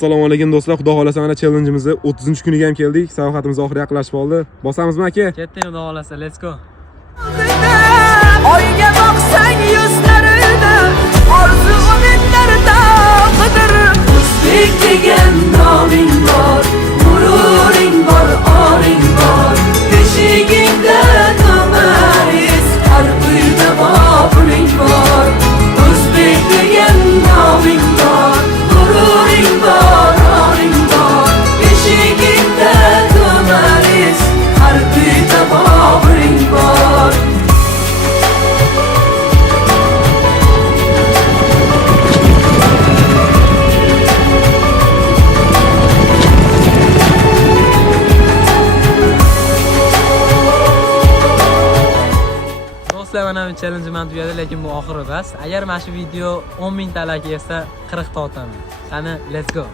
Assalomu alaykum do'stlar, xudo xolasa mana challenge'imizni 30-kuniga ham keldik. Sayohatimiz oxiriga yaqinlashib qoldi. Bosamizmi aka? Ketding xudo xolasa, let's go. Oyga boqsang yuzlarida orzu umidlarda qidir. O'zbek degan noming bor, g'ururing bor, oring bor. Beshigingda to'maris, har uyda bobuling bor. O'zbek degan noming bor, g'ururing bor, oring bor. Beshigingda to'maris, har uyda bobuling bor. Do'stlar, mana bu challenge men tugadi, lekin bu oxiri emas. Agar mana shu video 10 ming ta like yesa 40 ta otaman. Qani, let's go.